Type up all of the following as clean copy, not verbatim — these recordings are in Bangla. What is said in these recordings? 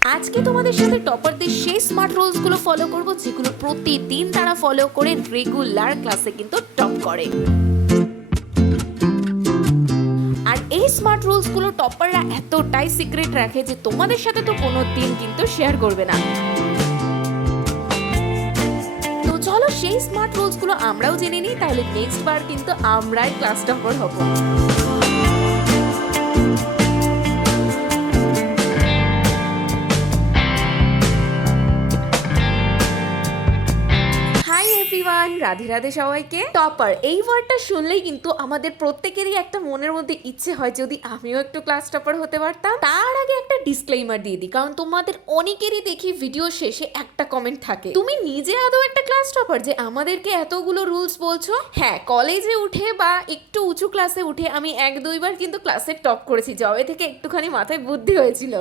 আজকে তোমাদের সাথে টপারদের সেই স্মার্ট রুলস গুলো ফলো করব যেগুলো প্রতিদিন তারা ফলো করে রেগুলার ক্লাসে কিন্তু টপ করে। আর এই স্মার্ট রুলস গুলো টপাররা এতটাই সিক্রেট রাখে যে তোমাদের সাথে তো কোনো দিন কিন্তু শেয়ার করবে না। তো চলো সেই স্মার্ট রুলস গুলো আমরাও জেনে নিই, তাহলে নেক্সট বার কিন্তু আমরাই ক্লাস টপার হব। রাধে রাধে সবাইকে। টপার এই ওয়ার্ডটা শুনলেই কিন্তু আমাদের প্রত্যেকেরই একটা মনের মধ্যে ইচ্ছে হয় যদি আমিও একটু ক্লাস টপার হতে পারতাম। তার আগে একটা ডিসক্লেইমার দিয়ে দিই, কারণ তোমাদের অনেকেরই দেখি ভিডিও শেষে একটা কমেন্ট থাকে, তুমি নিজে আদৌ একটা ক্লাস টপার যে আমাদেরকে এতগুলো রুলস বলছো? হ্যাঁ, কলেজে উঠে বা একটু উঁচু ক্লাসে উঠে আমি এক দুইবার কিন্তু ক্লাসে টপ করেছি, যবে থেকে একটুখানি মাথায় বুদ্ধি হয়েছিল।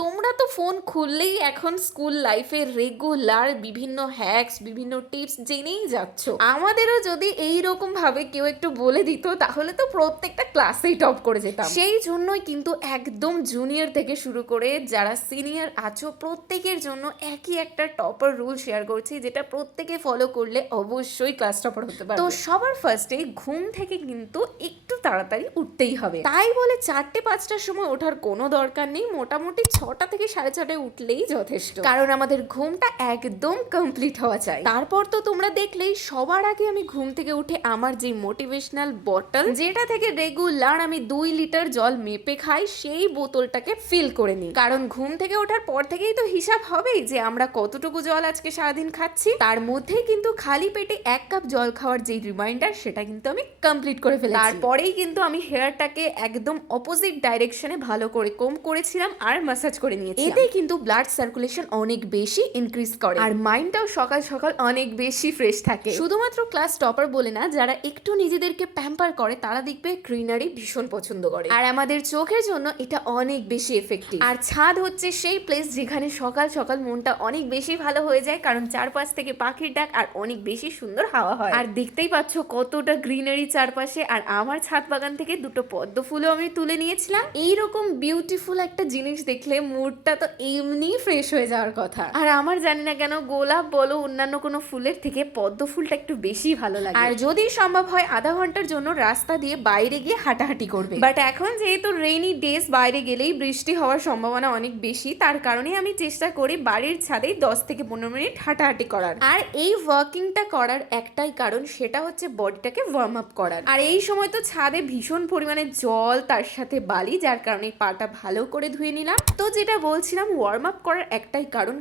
তোমরা তো ফোন খুললেই এখন স্কুল লাইফে রেগুলার বিভিন্ন হ্যাকস, বিভিন্ন টিপস জেনেই যাচ্ছ। আমাদেরও যদি এইরকম ভাবে কেউ একটু বলে দিত তাহলে তো প্রত্যেকটা ক্লাসেই টপ করে যেতাম। সেই জন্যই কিন্তু একদম জুনিয়র থেকে শুরু করে যারা সিনিয়র আছো প্রত্যেকের জন্য একই একটা টপার রুল শেয়ার করছি, যেটা প্রত্যেকে ফলো করলে অবশ্যই ক্লাস টপার হতে পারবে। তো সবার ফার্স্টে ঘুম থেকে কিন্তু একটু তাড়াতাড়ি উঠতেই হবে। তাই বলে 4-5টার সময় ওঠার কোনো দরকার নেই, মোটামুটি 6টা থেকে 6:30টায় উঠলেই যথেষ্ট, কারণ আমাদের ঘুমটা একদম কমপ্লিট হওয়া চাই। তারপর তো তোমরা দেখলেই সবার আগে আমি ঘুম থেকে উঠে আমার যে মোটিভেশনাল বটল, যেটা থেকে রেগুলার আমি 2 লিটার জল মেপে খাই, সেই বোতলটাকে ফিল করে নিই। কারণ ঘুম থেকে ওঠার পর থেকেই তো হিসাব হবেই যে আমরা কতটুকু জল আজকে সারাদিন খাচ্ছি। তার মধ্যেই কিন্তু খালি পেটে 1 কাপ জল খাওয়ার যে রিমাইন্ডার, সেটা কিন্তু আমি কমপ্লিট করে ফেলেছি। তারপরেই কিন্তু আমি হেয়ারটাকে একদম অপোজিট ডাইরেকশনে ভালো করে কম করেছিলাম আর ম্যাসাজ করে নিয়েছি। এতে কিন্তু ব্লাড সার্কুলেশন অনেক বেশি ইনক্রিজ করে আর মাইন্ডটাও সকাল সকাল অনেক বেশি ফ্রেশ থাকে। শুধুমাত্র ক্লাস টপার বলে না, যারা একটু নিজেদেরকে প্যাম্পার করে তারা দেখবে গ্রিনারি ভীষণ পছন্দ করে, আর আমাদের চোখের জন্য এটা অনেক বেশি এফেক্টিভ। আর ছাদ হচ্ছে সেই প্লেস যেখানে সকাল সকাল মনটা অনেক বেশি ভালো হয়ে যায়, কারণ চারপাশ থেকে পাখির ডাক আর অনেক বেশি সুন্দর হাওয়া হয়। আর দেখতেই পাচ্ছ কতটা গ্রিনারি চারপাশে। আর আমার ছাদ বাগান থেকে 2টো পদ্ম ফুলও আমি তুলে নিয়েছিলাম। এইরকম বিউটিফুল একটা জিনিস দেখলে মুডটা তো এমনি ফ্রেশ হয়ে যাওয়ার কথা। আর আমার জানি না কেন গোলাপ বলো অন্যান্য কোনো ফুলের থেকে পদ্ম ফুলটা একটু বেশি ভালো লাগে। আর যদি সম্ভব হয় আধা ঘন্টার জন্য রাস্তা দিয়ে বাইরে গিয়ে হাঁটাহাঁটি করবে। বাট এখন যেহেতু রেইনি ডেজ, বাইরে গেলেই বৃষ্টি হওয়ার সম্ভাবনা অনেক বেশি, তার কারণে আমি চেষ্টা করি বাড়ির ছাদেই 10 থেকে 15 মিনিট হাঁটাহাঁটি করার। আর এই ওয়াকিংটা করার একটাই কারণ, সেটা হচ্ছে বডিটাকে ওয়ার্ম আপ করার। আর এই সময় তো ছাদে ভীষণ পরিমাণে জল, তার সাথে বালি, যার কারণে পাটা ভালো করে ধুয়ে নিলাম। তো যেটা বলছিলাম, ওয়ার্ম আপ করার একটাই কারণ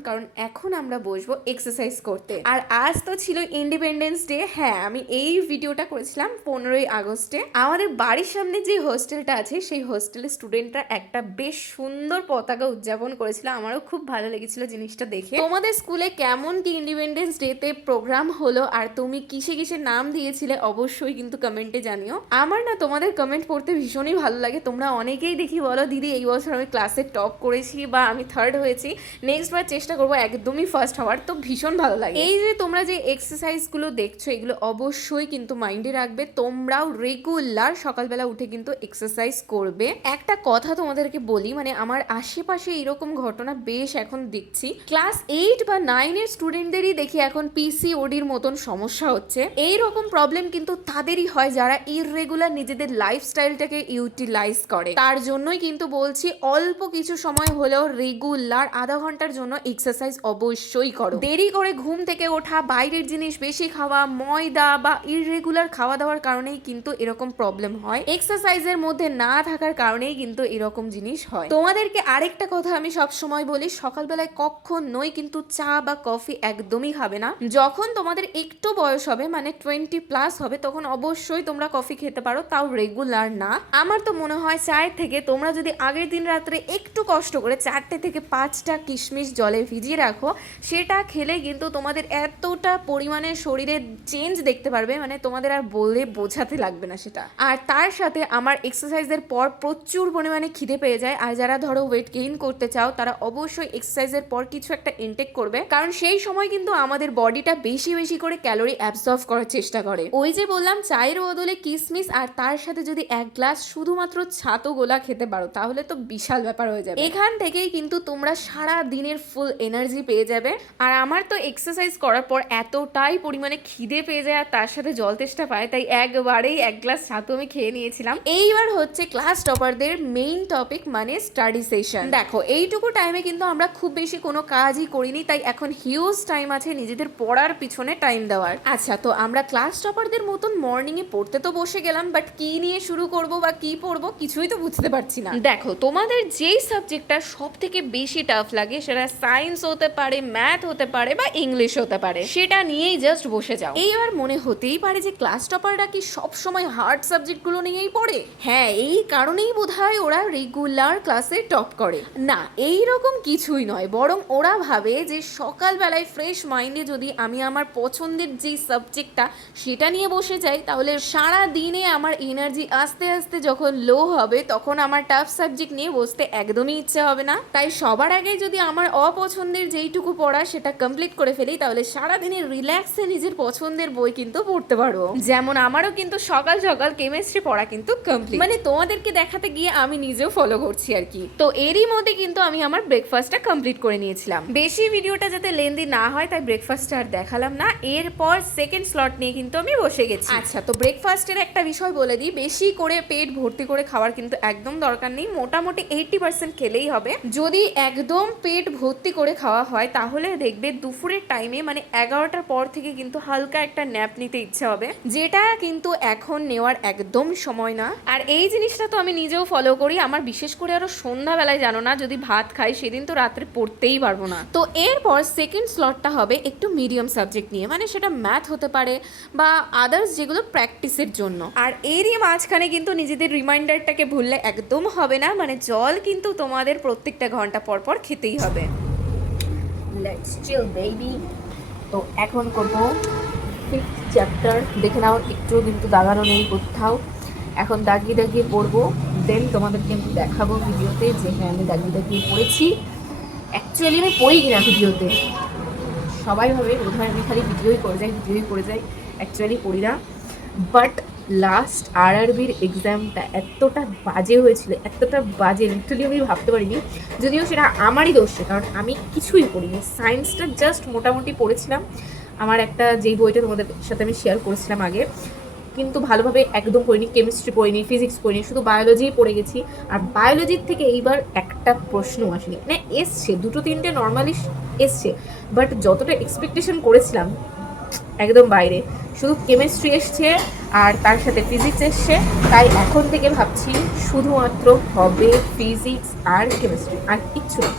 এখন আমরা বসবো এক্সারসাইজ করতে। আর আজ তো ছিল ইন্ডিপেন্ডেন্স ডে। হ্যাঁ, আমি এই ভিডিওটা করেছিলাম 15ই আগস্টে। আমাদের বাড়ির সামনে যে হোস্টেলটা আছে, সেই হোস্টেলের স্টুডেন্টরা একটা বেশ সুন্দর পতাকা উদযাপন করেছিল। আমারও খুব ভালো লেগেছিল জিনিসটা দেখে। তোমাদের স্কুলে কেমন কি ইন্ডিপেন্ডেন্স ডেতে প্রোগ্রাম হলো আর তুমি কিসে কিসে নাম দিয়েছিলে অবশ্যই কিন্তু কমেন্টে জানিও। আমার না তোমাদের কমেন্ট পড়তে ভীষণই ভালো লাগে। তোমরা অনেকেই দেখি বলো, দিদি এই বছর আমি ক্লাসে টপ করেছি বা আমি 3rd হয়েছি, নেক্সট বার চেষ্টা করবো একদমই ফার্স্ট হওয়ার। তো ভীষণ ভালো লাগে। এই যে তোমরা যে এক্সারসাইজগুলো দেখছো, এগুলো অবশ্যই কিন্তু মাইন্ডে রাখবে। তোমরাও রেগুলার সকালবেলা উঠে কিন্তু এক্সারসাইজ করবে। একটা কথা তোমাদেরকে বলি, মানে আমার আশেপাশে এরকম ঘটনা বেশ এখন দেখছি। ক্লাস 8 বা 9 এর স্টুডেন্টদেরই দেখি এখন পিসিওডির মতন সমস্যা হচ্ছে। এইরকম প্রবলেম কিন্তু তাদেরই হয় যারা ইররেগুলার নিজেদের লাইফস্টাইলটাকে ইউটিলাইজ করে। তার জন্যই কিন্তু বলছি, অল্প কিছু সময় হলেও রেগুলার আধা ঘন্টার জন্য এক্সারসাইজ অবশ্যই করো। দেরি করে ঘুম থেকে ওঠা, বাইরের জিনিস বেশি খাওয়া, ময়দা বা ইররেগুলার খাওয়া দাওয়ার কারণেই কিন্তু এরকম প্রবলেম হয়। এক্সারসাইজের মধ্যে না থাকার কারণেই কিন্তু এরকম জিনিস হয়। তোমাদেরকে আরেকটা কথা আমি সব সময় বলি, সকালবেলায় কখনোই কিন্তু চা বা কফি একদমই খাবে না। যখন তোমাদের একটু বয়স হবে, মানে 20+ হবে, তখন অবশ্যই তোমরা কফি খেতে পারো, তাও রেগুলার না। আমার তো মনে হয় চায়ের থেকে তোমরা যদি আগের দিন রাত্রে একটু কষ্ট করে 4টে থেকে 5টা কিশমিশ জলে ভিজিয়ে রাখো, সেটা খেলে কিন্তু তোমাদের এতটা পরিমাণে শরীরে শরীরে চেঞ্জ দেখতে পারবে, মানে তোমাদের আর বলে বোঝাতে লাগবে না সেটা। আর তার সাথে আমার এক্সারসাইজের পর প্রচুর পরিমাণে খিদে পেয়ে যায়। আর যারা ধরো ওয়েট গেইন করতে চাও তারা অবশ্যই এক্সারসাইজের পর কিছু একটা ইনটেক করবে, কারণ সেই সময় কিন্তু আমাদের বডিটা বেশি বেশি করে ক্যালোরি অ্যাবজর্ব করার চেষ্টা করে। ওই যে বললাম চায়ের বদলে কিসমিস আর তার সাথে যদি এক গ্লাস শুধুমাত্র ছাতু গোলা খেতে পারো তাহলে তো বিশাল ব্যাপার হয়ে যাবে। এখান থেকেই কিন্তু তোমরা সারা দিনের ফুল এনার্জি পেয়ে যাবে। আর আমার তো এক্সারসাইজ করার পর এতটাই পরিমাণে খিদে পেয়ে যায় আর তার সাথে জল তেষ্টা পায়, তাই একবারেই এক গ্লাস ছাতু আমি খেয়ে নিয়েছিলাম। এইবার হচ্ছে ক্লাস টপারদের মেইন টপিক, মানে স্টাডি সেশন। দেখো এইটুকু টাইমে কিন্তু আমরা খুব বেশি কোনো কাজই করিনি, তাই এখন হিউজ টাইম আছে নিজেদের পড়ার পিছনে টাইম দেওয়ার। আচ্ছা, তো আমরা ক্লাস টপারদের মতন মর্নিং এ পড়তে তো বসে গেলাম, বাট কি নিয়ে শুরু করব বা কি পড়বো কিছুই তো বুঝতে পারছি না। দেখো তোমাদের যেই সাবজেক্টটা সব থেকে বেশি টাফ লাগে সেটা সায়েন্স হতে পারে, ম্যাথ হতে পারে বা ইংলিশ হতে পারে, সেটা নিয়েই জাস্ট বসে যাও। এইবার মনে হতেই পারে যে ক্লাস টপাররা কি সব সময় হার্ড সাবজেক্টগুলো নিয়েই পড়ে? হ্যাঁ, এই কারণেই বোধহয় ওরা রেগুলার ক্লাসে টপ করে। না, এই রকম কিছুই নয়, বরং ওরা ভাবে যে সকালবেলায় ফ্রেশ মাইন্ডে যদি আমি আমার পছন্দের যেই সাবজেক্টটা সেটা নিয়ে বসে যাই তাহলে সারা দিনে আমার এনার্জি আস্তে আস্তে যখন লো হবে তখন আমার টাফ সাবজেক্ট নিয়ে বসতে একদমই ইচ্ছে হবে না। তাই সবার আগে যদি আমার অপছন্দের যেইটুকু পড়া সেটা কমপ্লিট করে ফেলি তাহলে সারাদিনের রিল্যাক্সে নিজের পছন্দের বই কিন্তু পড়তে পারবো। যেমন আমারও কিন্তু সকাল সকাল কেমিস্ট্রি পড়া কিন্তু কমপ্লিট, মানে তোমাদেরকে দেখাতে গিয়ে আমি নিজেও ফলো করছি আর কি। তো এরই মধ্যে কিন্তু আমি আমার ব্রেকফাস্টটা কমপ্লিট করে নিয়েছিলাম। বেশি ভিডিওটা যাতে লেন্দি না হয় তাই ব্রেকফাস্টটা আর দেখালাম না। এরপর সেকেন্ড স্লট নিয়ে কিন্তু আমি বসে গেছি। আচ্ছা, তো ব্রেকফাস্টের একটা বিষয় বলে দিই, বেশি করে পেট ভর্তি করে খাওয়ার কিন্তু একদম দরকার নেই, মোটামুটি 80% খেলেই হবে। যদি একদম পেট ভর্তি করে খাওয়া হয় তাহলে দেখবে দুপুরের টাইমে মানে 11টার পর থেকে কিন্তু হালকা একটা ন্যাপ নিতে ইচ্ছে হবে, যেটা কিন্তু এখন নেওয়ার একদম সময় না। আর এই জিনিসটা তো আমি নিজেও ফলো করি। আমার বিশেষ করে আরো সন্ধ্যাবেলায় জানো না, যদি ভাত খাই সেদিন তো রাত্রে পড়তেই পারবো না। তো এরপর সেকেন্ড স্লটটা হবে একটু মিডিয়াম সাবজেক্ট নিয়ে, মানে সেটা ম্যাথ হতে পারে বা আদার্স যেগুলো প্র্যাকটিসের জন্য। আর এরই মাঝখানে কিন্তু নিজেদের রিমাইন্ডারটাকে ভুললে একদম হবে না, মানে জল কিন্তু তোমাদের প্রত্যেকটা ঘন্টা পর পর খেতেই হবে। Let's chill baby. তো এখন করবো 5th চ্যাপ্টার। দেখে নাও, একটু কিন্তু দাগানো নেই কোথাও। এখন দাগিয়ে দাগিয়ে পড়বো, দেন তোমাদেরকে আমি দেখাবো ভিডিওতে যে হ্যাঁ আমি দাগিয়ে দাগিয়ে পড়েছি। অ্যাকচুয়ালি আমি পড়ি কিনা ভিডিওতে, সবাই ভাবে বোধহয় আমি খালি ভিডিওই করে যাই, অ্যাকচুয়ালি পড়ি না। বাট লাস্ট আরআরবির এক্সামটা এতটা বাজে হয়েছিল, এতটা বাজে লিটারালি আমি ভাবতে পারিনি। যদিও সেটা আমারই দোষে, কারণ আমি কিছুই পড়িনি। সায়েন্সটা জাস্ট মোটামুটি পড়েছিলাম, আমার একটা যেই বইটা তোমাদের সাথে আমি শেয়ার করেছিলাম আগে, কিন্তু ভালোভাবে একদম পড়িনি। কেমিস্ট্রি পড়িনি, ফিজিক্স পড়িনি, শুধু বায়োলজিই পড়ে গেছি। আর বায়োলজির থেকে এইবার একটা প্রশ্ন আসেনি, মানে এসছে 2-3টে নর্মালি এসছে, বাট যতটা এক্সপেকটেশন করেছিলাম একদম বাইরে। শুধু কেমিস্ট্রি এসছে আর তার সাথে ফিজিক্স এসছে, তাই এখন থেকে ভাবছি শুধুমাত্র হবে ফিজিক্স আর কেমিস্ট্রি, আর কিচ্ছু না।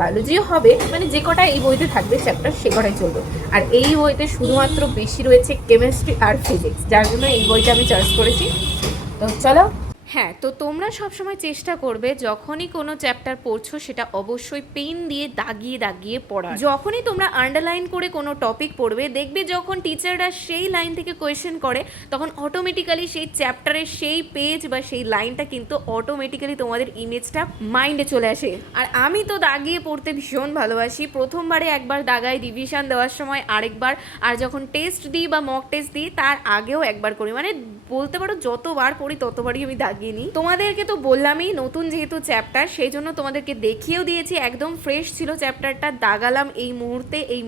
বায়োলজিও হবে, মানে যে কটা এই বইতে থাকবে চ্যাপ্টার সে কটাই চলবে। আর এই বইতে শুধুমাত্র বেশি রয়েছে কেমিস্ট্রি আর ফিজিক্স, যার জন্য এই বইটা আমি চয়েস করেছি। তো চলো। হ্যাঁ, তো তোমরা সবসময় চেষ্টা করবে যখনই কোনো চ্যাপ্টার পড়ছো সেটা অবশ্যই পেন দিয়ে দাগিয়ে দাগিয়ে পড়া। যখনই তোমরা আন্ডারলাইন করে কোনো টপিক পড়বে, দেখবে যখন টিচাররা সেই লাইন থেকে কোয়েশ্চেন করে তখন অটোমেটিক্যালি সেই চ্যাপ্টারের সেই পেজ বা সেই লাইনটা কিন্তু অটোমেটিক্যালি তোমাদের ইমেজটা মাইন্ডে চলে আসে। আর আমি তো দাগিয়ে পড়তে ভীষণ ভালোবাসি। প্রথমবারে একবার দাগাই রিভিশন দেওয়ার সময়, আরেকবার, আর যখন টেস্ট দিই বা মক টেস্ট দিই তার আগেও একবার করি, মানে বলতে পারো যতবার পড়ি ততবারই আমি দাগিয়ে নিই। তোমাদেরকে তো বললামই নতুন যেহেতু চ্যাপ্টার সেই জন্য তোমাদেরকে দেখিয়েও দিয়েছি, একদম ফ্রেশ ছিল চ্যাপ্টারটা, দাগালাম এই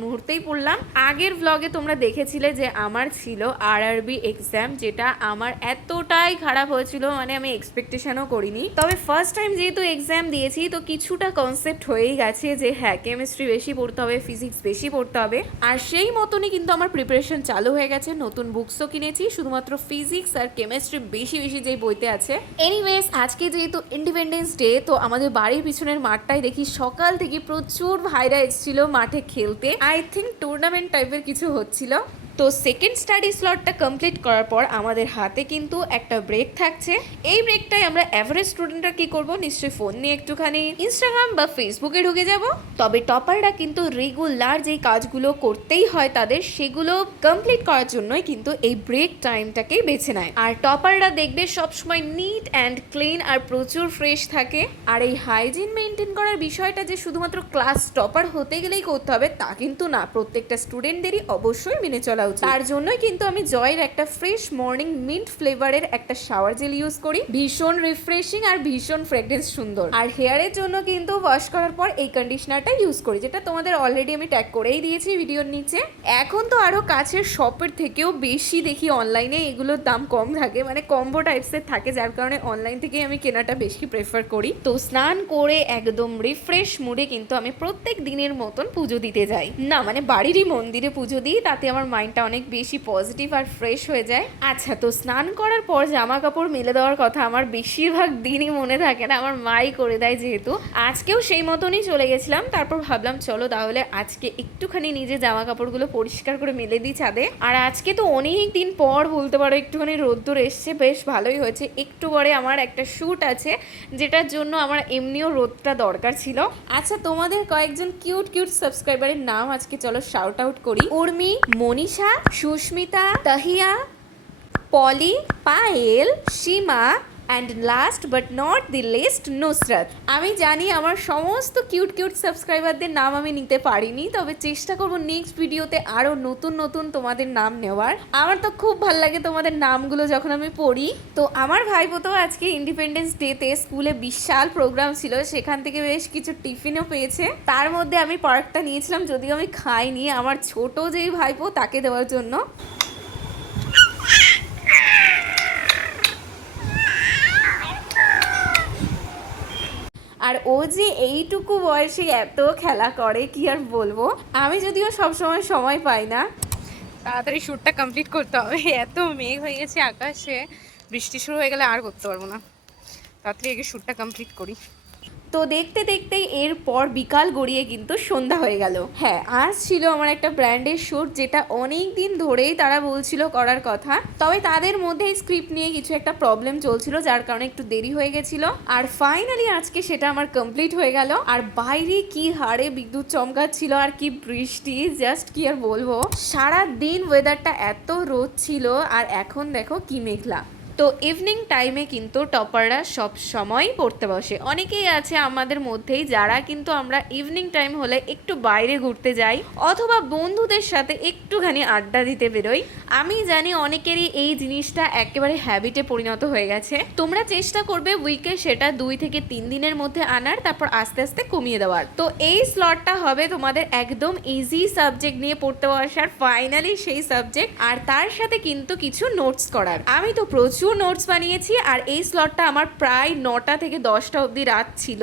মুহূর্তেই পড়লাম। আগের ভ্লগে তোমরা দেখেছিলে যে আমার ছিল আরআরবি এক্সাম, যেটা আমার এতটাই খারাপ হয়েছিল, মানে আমি এক্সপেকটেশনও করিনি। তবে ফার্স্ট টাইম যেহেতু এক্সাম দিয়েছি তো কিছুটা কনসেপ্ট হয়েই গেছে যে হ্যাঁ কেমিস্ট্রি বেশি পড়তে হবে, ফিজিক্স বেশি পড়তে হবে। আর সেই মতনই কিন্তু আমার প্রিপারেশন চালু হয়ে গেছে, নতুন বুকসও কিনেছি শুধুমাত্র ফিজিক্স আর কেমিস্ট্রি বেশি যেই বইতে আছে। এনিওয়েজ, আজকে যেহেতু ইন্ডিপেন্ডেন্স ডে তো আমাদের বাড়ির পিছনের মাঠটাই দেখি সকাল থেকে প্রচুর ভাইরা এসেছিল মাঠে খেলতে। আই থিঙ্ক টুর্নামেন্ট টাইপের কিছু হচ্ছিল। তো সেকেন্ড স্টাডি স্লটটা কমপ্লিট করার পর আমাদের হাতে কিন্তু একটা ব্রেক থাকছে। এই ব্রেকটাই আমরা এভারেজ স্টুডেন্টরা কি করব, নিশ্চয়ই ফোন নিয়ে একটুখানি ইনস্টাগ্রাম বা ফেসবুকে ঢুকে যাব। তবে টপাররা কিন্তু রেগুলার যেই কাজগুলো করতেই হয় তাদের, সেগুলো কমপ্লিট করার জন্যই কিন্তু এই ব্রেক টাইমটাকেই বেছে নেয়। আর টপাররা দেখবে সবসময় নিট অ্যান্ড ক্লিন আর প্রচুর ফ্রেশ থাকে। আর এই হাইজিন মেনটেন করার বিষয়টা যে শুধুমাত্র ক্লাস টপার হতে গেলেই করতে হবে তা কিন্তু না, প্রত্যেকটা স্টুডেন্টদেরই অবশ্যই মেনে চলা উচিত। তার জন্যই কিন্তু আমি জয়ের একটা ফ্রেশ মর্নিং মিন্ট ফ্লেভারের একটা শাওয়ার জেল ইউজ করি, ভীষণ রিফ্রেশিং আর ভীষণ ফ্রেগরেন্স সুন্দর। আর হেয়ারের জন্য কিন্তু ওয়াশ করার পর এই কন্ডিশনারটা ইউজ করি, যেটা তোমাদের অলরেডি আমি ট্যাগ করেই দিয়েছি ভিডিওর নিচে। এখন তো আরো কাছের শপের থেকেও বেশি দেখি অনলাইনে এগুলোর দাম কম থাকে, মানে কম্বো টাইপসের থাকে, যার কারণে অনলাইন থেকেই আমি কেনাটা বেশি প্রেফার করি। তো স্নান করে একদম রিফ্রেশ মুডে কিন্তু আমি প্রত্যেক দিনের মতন পুজো দিতে যাই, না মানে বাড়িরই মন্দিরে পুজো দিই, তাতে আমার মাইন্ডটা অনেক বেশি পজিটিভ আর ফ্রেশ হয়ে যায়। আচ্ছা, তো স্নান করার পর জামা কাপড় মেলে দেওয়ার কথা আমার বেশিরভাগ দিনই মনে থাকে না, আমার মাই করে দেয় যেহেতু। আজকেও সেই মতনই চলে গেছিলাম, তারপর ভাবলাম চলো তাহলে আজকে একটুখানি নিজে জামা কাপড়গুলো পরিষ্কার করে মেলে দিই ছাদে। আর আজকে তো অনেক দিন পর বলতে পারো একটুখানি রোদ্দুর এসছে, বেশ ভালোই হয়েছে। একটু পরে আমার একটা শ্যুট আছে, যেটার জন্য আমার এমনিও রোদটা দরকার ছিল। আচ্ছা, তোমাদের কয়েকজন কিউট কিউট সাবস্ক্রাইবারের নাম আজকে চলো শাউট আউট করি। Urmi, Manisha, Susmita, Tahiya, Poly, Payel, Seema and last but not the least Nusrat. আমি জানি আমার সমস্ত কিউট কিউট সাবস্ক্রাইবারদের নাম আমি নিতে পারিনি, তবে চেষ্টা করবো নেক্সট ভিডিওতে আরও নতুন নতুন তোমাদের নাম নেওয়ার। আমার তো খুব ভালো লাগে তোমাদের নামগুলো যখন আমি পড়ি। তো আমার ভাইপো আজকে ইন্ডিপেন্ডেন্স ডেতে স্কুলে বিশাল প্রোগ্রাম ছিল, সেখান থেকে বেশ কিছু টিফিনও পেয়েছে। তার মধ্যে আমি পার্কটা নিয়েছিলাম, যদিও আমি খাইনি, আমার ছোট যেই ভাইপো তাকে দেওয়ার জন্য। আর ও যে এইটুকু বয়সে এত খেলা করে কি আর বলবো। আমি যদিও সবসময় সময় পাই না। তাড়াতাড়ি শ্যুটটা কমপ্লিট করতে হবে, এত মেঘ হয়ে গেছে আকাশে, বৃষ্টি শুরু হয়ে গেলে আর করতে পারবো না। তাড়াতাড়ি আগে শ্যুটটা কমপ্লিট করি। তো দেখতে দেখতেই এরপর বিকাল গড়িয়ে কিন্তু সন্ধ্যা হয়ে গেল। হ্যাঁ, আজ ছিল আমার একটা ব্র্যান্ডের শ্যুট, যেটা অনেক দিন ধরেই তারা বলছিল করার কথা, তবে তাদের মধ্যে স্ক্রিপ্ট নিয়ে কিছু একটা প্রবলেম চলছিল, যার কারণে একটু দেরি হয়ে গেছিল। আর ফাইনালি আজকে সেটা আমার কমপ্লিট হয়ে গেল। আর বাইরে কি হারে বিদ্যুৎ চমকাচ্ছিল আর কি বৃষ্টি, জাস্ট কি আর বলবো। সারা দিন ওয়েদারটা এত রোদ ছিল, আর এখন দেখো কি মেঘলা। তো ইভিনিং টাইমে কিন্তু টপাররা সব সময় পড়তে বসে। অনেকেই আছে আমাদের মধ্যেই যারা কিন্তু আমরা ইভিনিং টাইম হলে একটু বাইরে ঘুরতে যাই অথবা বন্ধুদের সাথে একটুখানি আড্ডা দিতে বেরোই। আমি জানি অনেকেরই এই জিনিসটা একেবারে হ্যাবিটে পরিণত হয়ে গেছে। তোমরা চেষ্টা করবে উইকে সেটা 2 থেকে 3 দিনের মধ্যে আনার, তারপর আস্তে আস্তে কমিয়ে দেওয়ার। তো এই স্লটটা হবে তোমাদের একদম ইজি সাবজেক্ট নিয়ে পড়তে বসার, ফাইনালি সেই সাবজেক্ট, আর তার সাথে কিন্তু কিছু নোটস করার। আমি তো প্রচুর নোটস বানিয়েছি, আর এই স্লটটা আমার প্রায় 9টা থেকে 10টা অবধি রাত ছিল।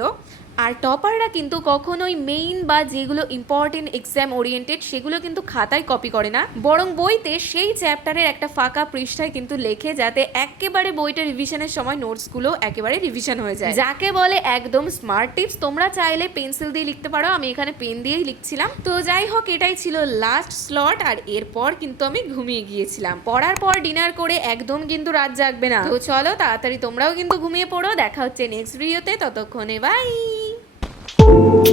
আর টপাররা কিন্তু কখনোই মেইন বা যেগুলো ইম্পর্টেন্ট এক্সাম ওরিয়েন্টেড সেগুলো কিন্তু খাতায় কপি করে না, বরং বইতে সেই চ্যাপ্টারের একটা ফাঁকা পৃষ্ঠায় কিন্তু লেখে, যাতে একেবারে বইটা রিভিশনের সময় নোটসগুলো একেবারে রিভিশন হয়ে যায়, যাকে বলে একদম স্মার্ট টিপস। তোমরা চাইলে পেন্সিল দিয়ে লিখতে পারো, আমি এখানে পেন দিয়েই লিখছিলাম। তো যাই হোক, এটাই ছিল লাস্ট স্লট, আর এরপর কিন্তু আমি ঘুমিয়ে গিয়েছিলাম। পড়ার পর ডিনার করে একদম কিন্তু রাত জাগবে না। তো চলো তাড়াতাড়ি তোমরাও কিন্তু ঘুমিয়ে পড়ো। দেখা হচ্ছে নেক্সট ভিডিওতে, ততক্ষণে বাই। Thank you.